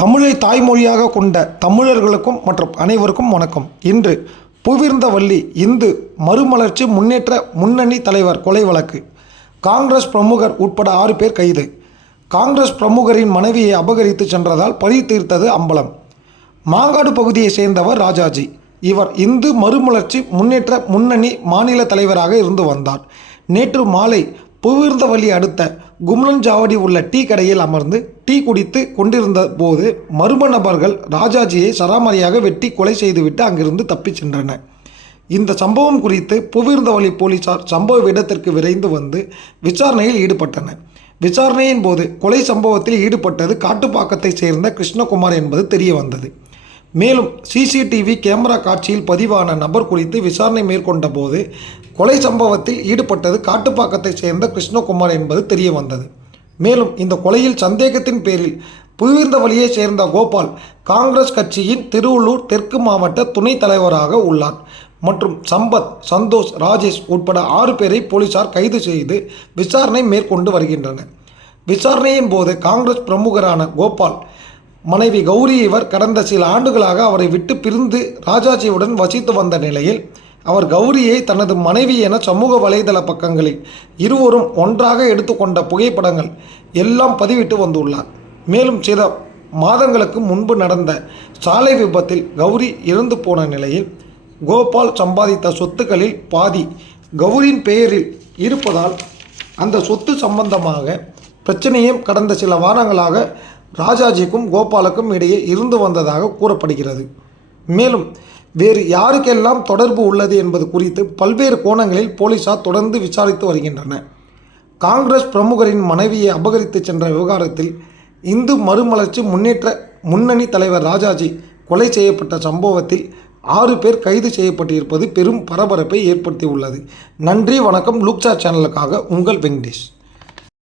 தமிழை தாய்மொழியாக கொண்ட தமிழர்களுக்கும் மற்றும் அனைவருக்கும் வணக்கம். இன்று புவிர்ந்தவள்ளி இந்து மறுமலர்ச்சி முன்னேற்ற முன்னணி தலைவர் கொலை வழக்கு. காங்கிரஸ் பிரமுகர் உட்பட ஆறு பேர் கைது. காங்கிரஸ் பிரமுகரின் மனைவியை அபகரித்து சென்றதால் பழி தீர்த்தது அம்பலம். மாங்காடு பகுதியை சேர்ந்தவர் ராஜாஜி. இவர் இந்து மறுமலர்ச்சி முன்னேற்ற முன்னணி மாநில தலைவராக இருந்து வந்தார். நேற்று மாலை புவிர்ந்தவள்ளி அடுத்த கும்லஞ்சாவடி உள்ள டீ கடையில் அமர்ந்து டீ குடித்து கொண்டிருந்த போது மர்ம நபர்கள் ராஜாஜியை சராமரியாக வெட்டி கொலை செய்துவிட்டு அங்கிருந்து தப்பிச் சென்றனர். இந்த சம்பவம் குறித்து புவிர்ந்தவழி போலீசார் சம்பவ இடத்திற்கு விரைந்து வந்து விசாரணையில் ஈடுபட்டனர். விசாரணையின் போது கொலை சம்பவத்தில் ஈடுபட்டது காட்டுப்பாக்கத்தைச் சேர்ந்த கிருஷ்ணகுமார் என்பது தெரிய வந்தது மேலும் சிசிடிவி கேமரா காட்சியில் பதிவான நபர் குறித்து விசாரணை மேற்கொண்ட போது கொலை சம்பவத்தில் ஈடுபட்டது காட்டுப்பாக்கத்தைச் சேர்ந்த கிருஷ்ணகுமார் என்பது தெரிய வந்தது மேலும் இந்த கொலையில் சந்தேகத்தின் பேரில் புவிர்ந்த வழியை சேர்ந்த கோபால் காங்கிரஸ் கட்சியின் திருவள்ளூர் தெற்கு மாவட்ட துணைத் தலைவராக உள்ளார். மற்றும் சம்பத் சந்தோஷ் ராஜேஷ் உட்பட ஆறு பேரை போலீசார் கைது செய்து விசாரணை மேற்கொண்டு வருகின்றனர். விசாரணையின் போது காங்கிரஸ் பிரமுகரான கோபால் மனைவி கௌரி இவர் கடந்த சில ஆண்டுகளாக அவரை விட்டு பிரிந்து ராஜாஜியுடன் வசித்து வந்த நிலையில் அவர் கௌரியை தனது மனைவி என சமூக வலைதள பக்கங்களில் இருவரும் ஒன்றாக எடுத்துக்கொண்ட புகைப்படங்கள் எல்லாம் பதிவிட்டு வந்துள்ளார். மேலும் சில மாதங்களுக்கு முன்பு நடந்த சாலை விபத்தில் கௌரி இறந்து போன நிலையில் கோபால் சம்பாதித்த சொத்துக்களில் பாதி கௌரியின் பெயரில் இருப்பதால் அந்த சொத்து சம்பந்தமாக பிரச்சனையும் கடந்த சில வாரங்களாக ராஜாஜிக்கும் கோபாலுக்கும் இடையே இருந்து வந்ததாக கூறப்படுகிறது. மேலும் வேறு யாருக்கெல்லாம் தொடர்பு உள்ளது என்பது குறித்து பல்வேறு கோணங்களில் போலீசார் தொடர்ந்து விசாரித்து வருகின்றனர். காங்கிரஸ் பிரமுகரின் மனைவியை அபகரித்து சென்ற விவகாரத்தில் இந்து மறுமலர்ச்சி முன்னேற்ற முன்னணி தலைவர் ராஜாஜி கொலை செய்யப்பட்ட சம்பவத்தில் ஆறு பேர் கைது செய்யப்பட்டிருப்பது பெரும் பரபரப்பை ஏற்படுத்தியுள்ளது. நன்றி வணக்கம். லூக்சா சேனலுக்காக உங்கள் வெங்கடேஷ்.